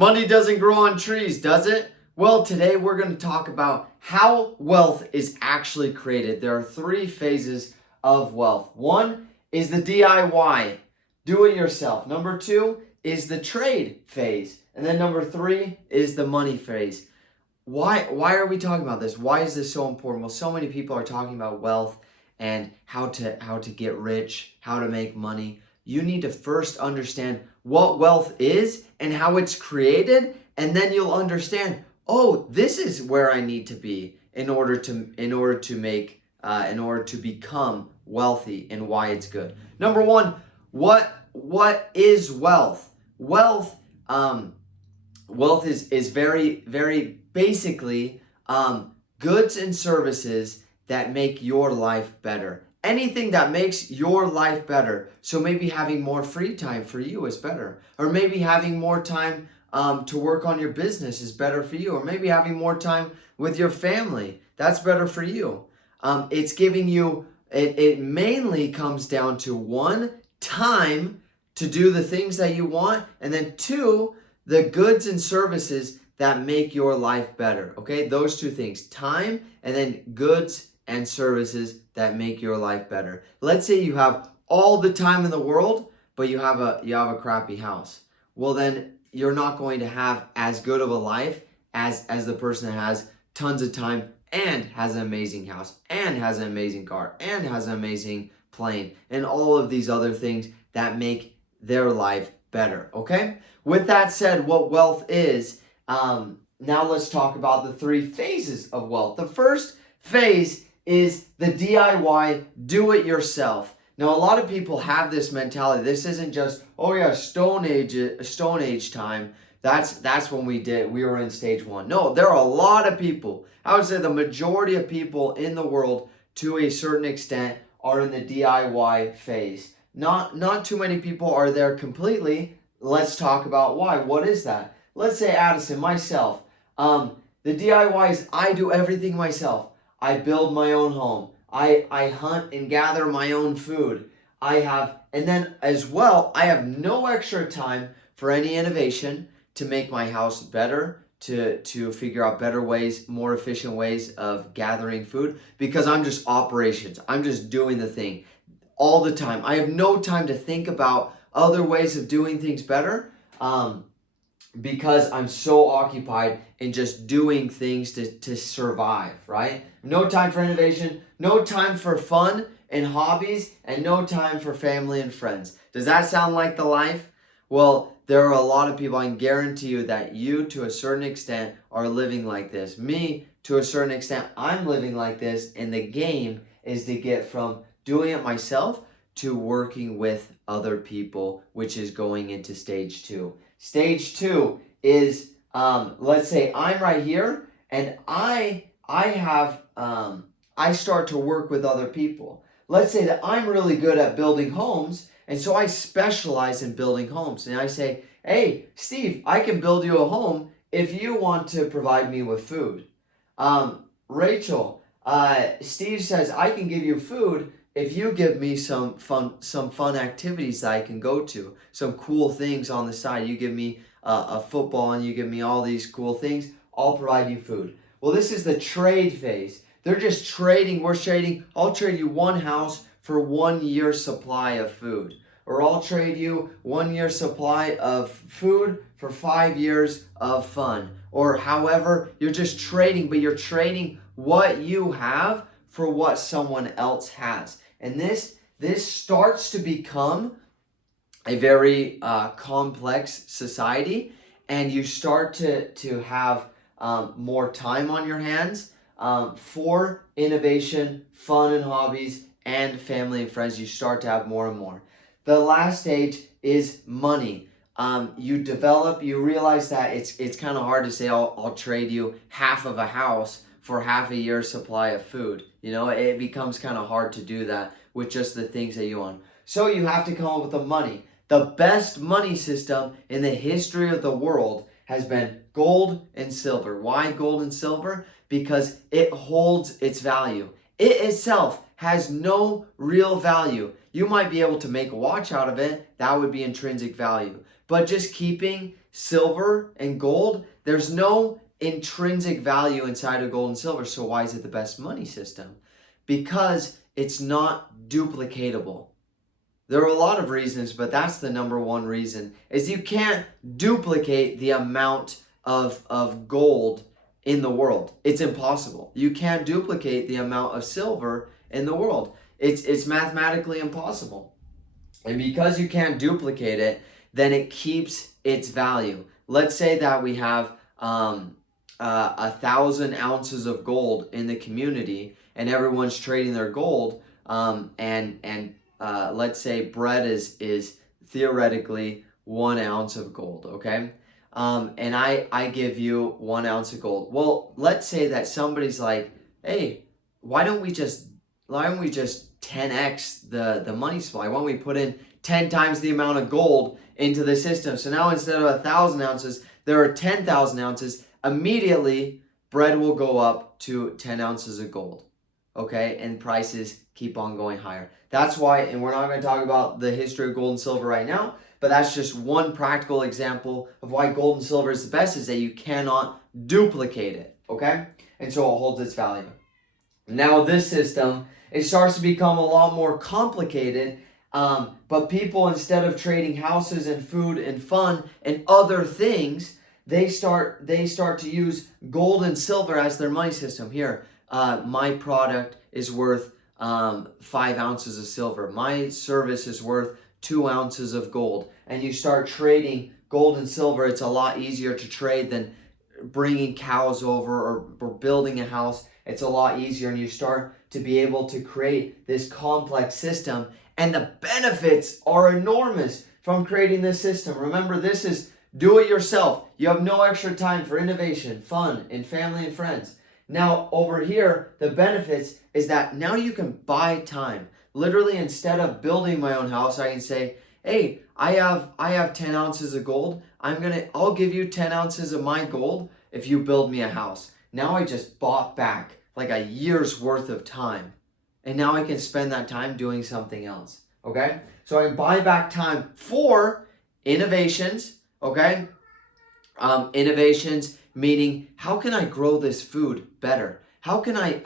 Money doesn't grow on trees, does it? Well, today we're going to talk about how wealth is actually created. There are three phases of wealth. One is the DIY, do it yourself. Number two is the trade phase. And then number three is the money phase. Why are we talking about this? Why is this so important? Well, so many people are talking about wealth and how to get rich, how to make money. You need to first understand what wealth is and how it's created, and then you'll understand, oh, this is where I need to be in order to become wealthy, and why it's good. Number one, what is wealth? Wealth is very, very basically goods and services that make your life better. Anything that makes your life better. So maybe having more free time for you is better. Or maybe having more time to work on your business is better for you. Or maybe having more time with your family. That's better for you. It's giving you, it mainly comes down to one, time to do the things that you want. And then two, the goods and services that make your life better. Okay, those two things, time and then goods and services that make your life better. Let's say you have all the time in the world, but you have a crappy house. Well, then you're not going to have as good of a life as the person that has tons of time and has an amazing house and has an amazing car and has an amazing plane and all of these other things that make their life better. Okay? With that said, what wealth is, now let's talk about the three phases of wealth. The first phase is the DIY, do it yourself. Now, a lot of people have this mentality. This isn't just, oh yeah, Stone Age time. That's when we were in stage one. No, there are a lot of people. I would say the majority of people in the world, to a certain extent, are in the DIY phase. Not too many people are there completely. Let's talk about why. What is that? Let's say Addison, myself. The DIY is I do everything myself. I build my own home. I hunt and gather my own food. And then as well, I have no extra time for any innovation to make my house better, to figure out better ways, more efficient ways of gathering food, because I'm just operations. I'm just doing the thing all the time. I have no time to think about other ways of doing things better. Because I'm so occupied in just doing things to survive, right? No time for innovation, no time for fun and hobbies, and no time for family and friends. Does that sound like the life? Well, there are a lot of people, I can guarantee you that you, to a certain extent, are living like this. Me, to a certain extent, I'm living like this, and the game is to get from doing it myself to working with other people, which is going into stage two. Stage two is, let's say I'm right here and I start to work with other people. Let's say that I'm really good at building homes, and so I specialize in building homes. And I say, hey, Steve, I can build you a home if you want to provide me with food. Rachel, Steve says, I can give you food if you give me some fun activities that I can go to, some cool things on the side. You give me a football and you give me all these cool things, I'll provide you food. Well, this is the trade phase. They're just trading. We're trading. I'll trade you one house for 1 year supply of food. Or I'll trade you 1 year supply of food for 5 years of fun. Or however, you're just trading, but you're trading what you have for what someone else has. And this starts to become a very complex society, and you start to have more time on your hands for innovation, fun and hobbies, and family and friends. You start to have more and more. The last stage is money. You realize that it's kind of hard to say, I'll trade you half of a house for half a year's supply of food. You know, it becomes kind of hard to do that with just the things that you own. So you have to come up with the money. The best money system in the history of the world has been gold and silver. Why gold and silver? Because it holds its value. It itself has no real value. You might be able to make a watch out of it. That would be intrinsic value. But just keeping silver and gold, there's no intrinsic value inside of gold and silver. So why is it the best money system? Because it's not duplicatable. There are a lot of reasons, but that's the number one reason, is you can't duplicate the amount of gold in the world. It's impossible. You can't duplicate the amount of silver in the world. It's mathematically impossible. And because you can't duplicate it, then it keeps its value. Let's say that we have 1,000 ounces of gold in the community, and everyone's trading their gold, and let's say bread is theoretically 1 ounce of gold, okay? And I give you 1 ounce of gold. Well, let's say that somebody's like, hey, why don't we just 10x the money supply? Why don't we put in 10 times the amount of gold into the system? So now instead of 1,000 ounces, there are 10,000 ounces. Immediately, bread will go up to 10 ounces of gold, okay? And prices keep on going higher. That's why, and we're not going to talk about the history of gold and silver right now, but that's just one practical example of why gold and silver is the best, is that you cannot duplicate it, okay? And so it holds its value. Now this system, it starts to become a lot more complicated, but people, instead of trading houses and food and fun and other things, they start to use gold and silver as their money system. Here, my product is worth 5 ounces of silver. My service is worth 2 ounces of gold. And you start trading gold and silver. It's a lot easier to trade than bringing cows over or building a house. It's a lot easier, and you start to be able to create this complex system, and the benefits are enormous from creating this system. Remember, this is do it yourself. You have no extra time for innovation, fun, and family and friends. Now over here, the benefits is that now you can buy time. Literally, instead of building my own house, I can say, hey, I have 10 ounces of gold. I'll give you 10 ounces of my gold if you build me a house. Now I just bought back like a year's worth of time. And now I can spend that time doing something else. Okay? So I buy back time for innovations. Okay? Innovations meaning, how can I grow this food better? How can I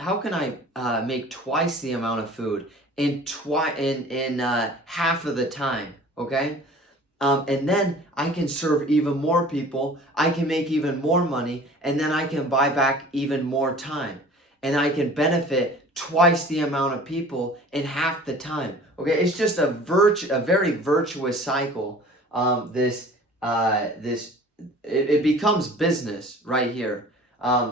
make twice the amount of food in half of the time? Okay? And then I can serve even more people. I can make even more money, and then I can buy back even more time, and I can benefit twice the amount of people in half the time. Okay, it's just a very virtuous cycle. It becomes business right here,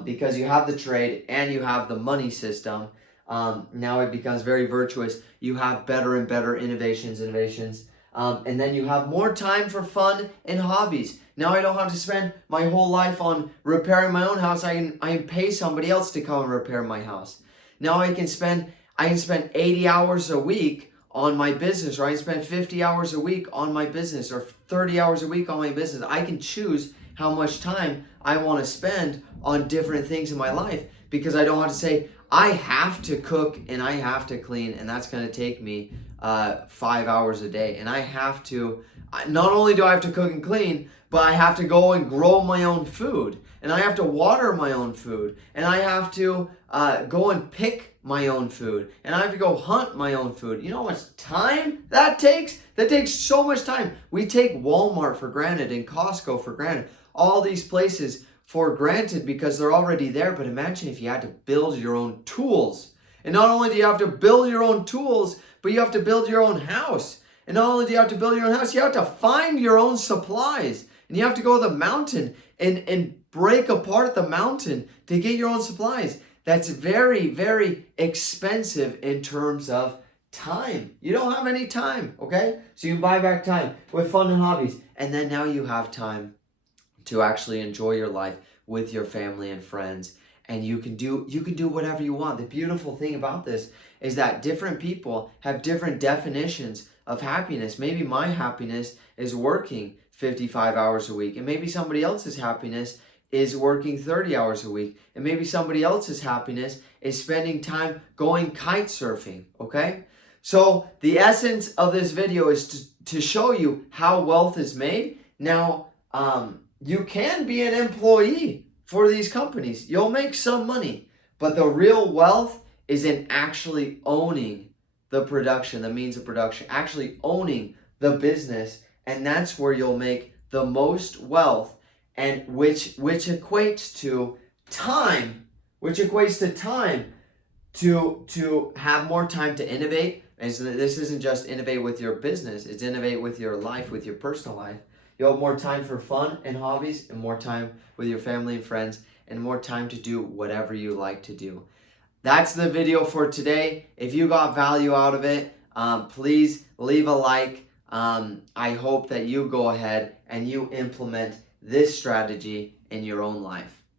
because you have the trade and you have the money system. Now it becomes very virtuous. You have better and better innovations. And then you have more time for fun and hobbies. Now I don't have to spend my whole life on repairing my own house. I can pay somebody else to come and repair my house. Now I can spend 80 hours a week on my business, or I can spend 50 hours a week on my business, or 30 hours a week on my business. I can choose how much time I want to spend on different things in my life, because I don't have to say, I have to cook and I have to clean, and that's going to take me 5 hours a day. And I have to, not only do I have to cook and clean, but I have to go and grow my own food, and I have to water my own food, and I have to go and pick my own food, and I have to go hunt my own food. You know how much time that takes? That takes so much time. We take Walmart for granted and Costco for granted, all these places for granted because they're already there. But imagine if you had to build your own tools. And not only do you have to build your own tools, but you have to build your own house. And not only do you have to build your own house, you have to find your own supplies. And you have to go to the mountain and break apart the mountain to get your own supplies. That's very, very expensive in terms of time. You don't have any time, okay? So you buy back time with fun and hobbies. And then now you have time to actually enjoy your life with your family and friends. And you can do whatever you want. The beautiful thing about this is that different people have different definitions of happiness. Maybe my happiness is working 55 hours a week, and maybe somebody else's happiness is working 30 hours a week, and maybe somebody else's happiness is spending time going kite surfing, okay? So the essence of this video is to show you how wealth is made. Now, you can be an employee for these companies. You'll make some money, but the real wealth is in actually owning the production, the means of production, actually owning the business, and that's where you'll make the most wealth, and which equates to time, to have more time to innovate. And so this isn't just innovate with your business, it's innovate with your life, with your personal life. You'll have more time for fun and hobbies, and more time with your family and friends, and more time to do whatever you like to do. That's the video for today. If you got value out of it, please leave a like. I hope that you go ahead and you implement this strategy in your own life.